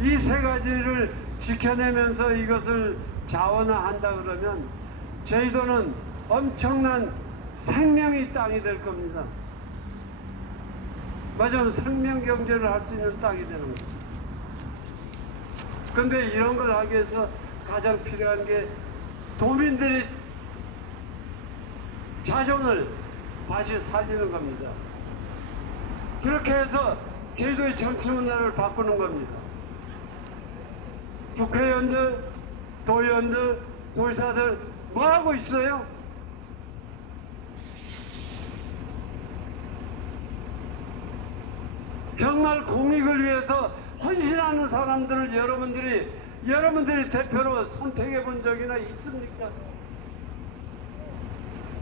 이 세 가지를 지켜내면서 이것을 자원화한다 그러면 제주도는 엄청난 생명의 땅이 될 겁니다. 맞아요. 생명 경제를 할 수 있는 땅이 되는 겁니다. 근데 이런 걸 하기 위해서 가장 필요한 게 도민들이 자존을 다시 살리는 겁니다. 그렇게 해서 제주도의 정치 문화를 바꾸는 겁니다. 국회의원들, 도의원들, 도의사들 뭐 하고 있어요? 정말 공익을 위해서 헌신하는 사람들을 여러분들이 여러분들이 대표로 선택해 본 적이나 있습니까?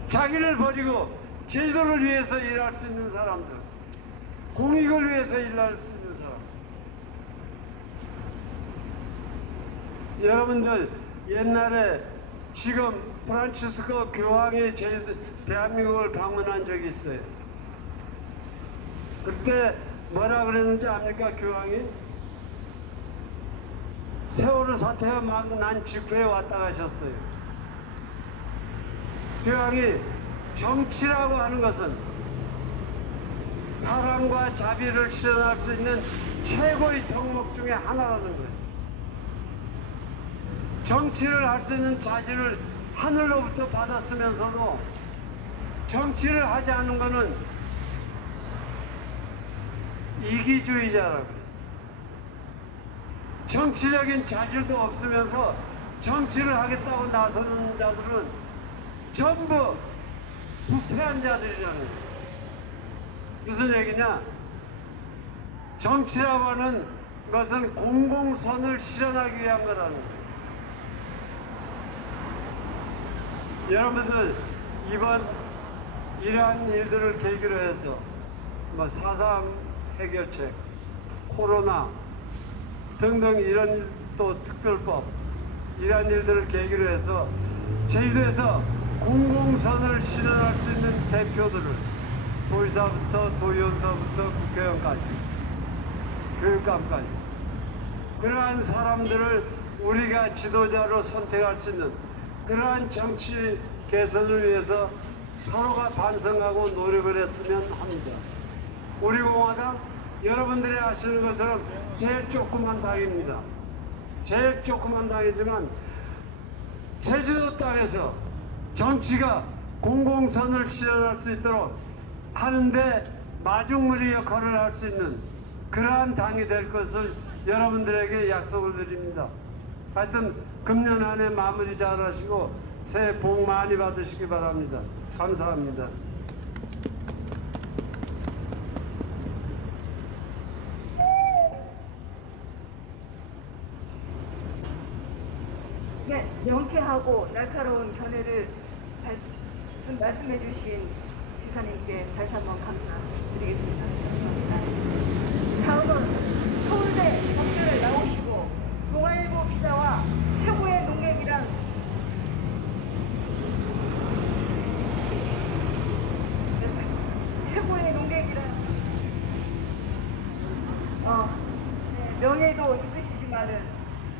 자기를 버리고 제도를 위해서 일할 수 있는 사람들, 공익을 위해서 일할 수 있는 사람. 여러분들 옛날에 지금 프란치스코 교황이 제 대한민국을 방문한 적이 있어요. 그때 뭐라 그랬는지 압니까 교황이? 세월호 사태가 막 난 직후에 왔다 가셨어요. 교황이 정치라고 하는 것은 사랑과 자비를 실현할 수 있는 최고의 덕목 중에 하나라는 거예요. 정치를 할 수 있는 자질을 하늘로부터 받았으면서도 정치를 하지 않는 것은 이기주의자라고 했어요. 정치적인 자질도 없으면서 정치를 하겠다고 나서는 자들은 전부 부패한 자들이라는 거예요. 무슨 얘기냐? 정치라고 하는 것은 공공선을 실현하기 위한 거라는 거예요. 여러분들 이번 이러한 일들을 계기로 해서 뭐 사상 해결책, 코로나 등등 이런 또 특별법 이러한 일들을 계기로 해서 제주도에서 공공선을 실현할 수 있는 대표들을 도의사부터 도의원서부터 국회의원까지 교육감까지 그러한 사람들을 우리가 지도자로 선택할 수 있는 그러한 정치 개선을 위해서 서로가 반성하고 노력을 했으면 합니다. 우리 공화당 여러분들이 아시는 것처럼 제일 조그만 당입니다. 제일 조그만 당이지만 제주도 땅에서 정치가 공공선을 실현할 수 있도록 하는데 마중물이 역할을 할 수 있는 그러한 당이 될 것을 여러분들에게 약속을 드립니다. 하여튼 금년 안에 마무리 잘 하시고 새해 복 많이 받으시기 바랍니다. 감사합니다. 네, 명쾌하고 날카로운 견해를 말씀, 말씀해 주신 지사님께 다시 한번 감사드리겠습니다. 감사합니다. 다음은 서울대 법대를 나오시고 동아일보 기자와 최고의 농객이란 최고의 농객이란 어, 네, 명예도 있으시지만은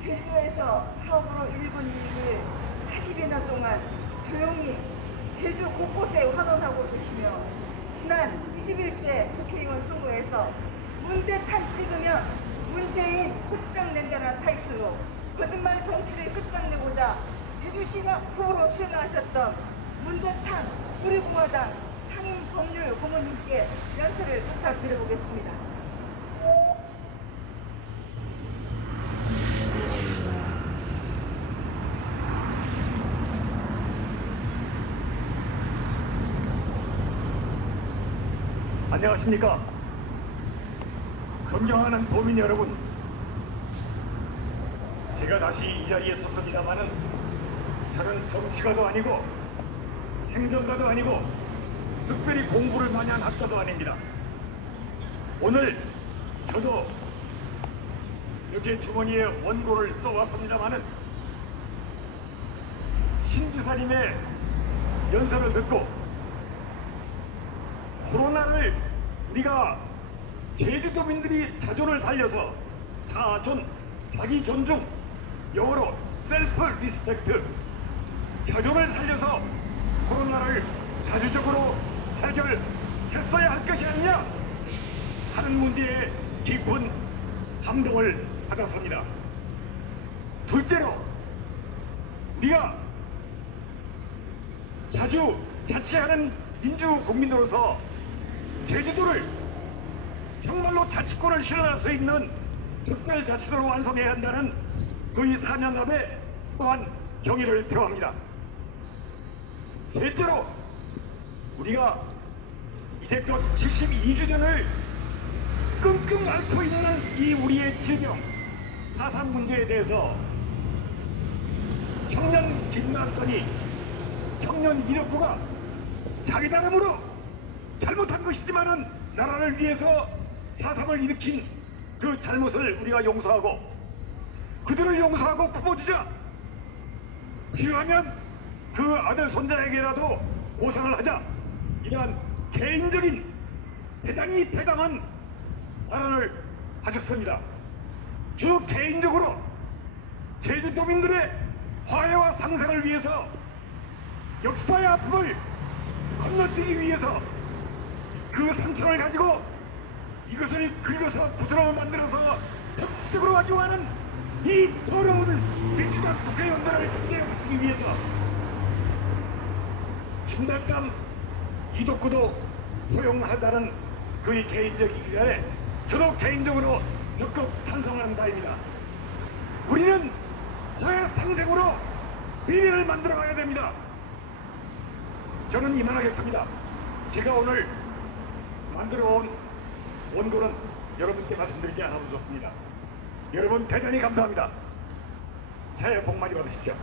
제주도에서 사업으로 일군 이익을 40여년 동안 조용히 제주 곳곳에 환원하고 계시며 지난 21대 국회의원 선거에서 문대탄 찍으면 문재인 끝장낸다는 타이틀로 거짓말 정치를 끝장내고자 제주시가 후보로 출마하셨던 문대탄 우리공화당 상임 법률 고모님께 연설을 부탁드려보겠습니다. 안녕하십니까. 존경하는 도민 여러분. 제가 다시 이 자리에 섰습니다마는 저는 정치가도 아니고 행정가도 아니고 특별히 공부를 많이 한 학자도 아닙니다. 오늘 저도 여기 주머니에 원고를 써왔습니다마는 신지사님의 연설을 듣고 코로나를 우리가 제주도민들이 자존을 살려서 자존 자기 존중, 영어로 셀프 리스펙트, 자존을 살려서 코로나를 자주적으로 해결했어야 할 것이 아니냐? 하는 문제에 깊은 감동을 받았습니다. 둘째로 우리가 자주 자치하는 민주 국민으로서 제주도를 정말로 자치권을 실현할 수 있는 특별자치도로 완성해야 한다는 그의 사냥 앞에 또한 경의를 표합니다. 셋째로 우리가 이제껏 72주년을 끙끙 앓고 있는 이 우리의 질병 사상 문제에 대해서 청년 김남선이 청년 이력구가 자기 나름으로 잘못한 것이지만은 나라를 위해서 사상을 일으킨 그 잘못을 우리가 용서하고 그들을 용서하고 품어주자 필요하면 그 아들 손자에게라도 보상을 하자 이러한 개인적인 대단히 대담한 발언을 하셨습니다. 주 개인적으로 제주도민들의 화해와 상생을 위해서 역사의 아픔을 건너뛰기 위해서 그 상처를 가지고 이것을 긁어서 부스럼을 만들어서 정식으로 가져가는 이 더러운 민주당 국회의원들을 내어부수기 위해서 김달삼 이덕구도 포용하다는 그의 개인적인 의견에 저도 개인적으로 적극 찬성하는 바입니다. 우리는 화해 상생으로 미래를 만들어 가야 됩니다. 저는 이만하겠습니다. 제가 오늘 만들어 온 원고는 여러분께 말씀드리지 않아도 좋습니다. 여러분 대단히 감사합니다. 새해 복 많이 받으십시오.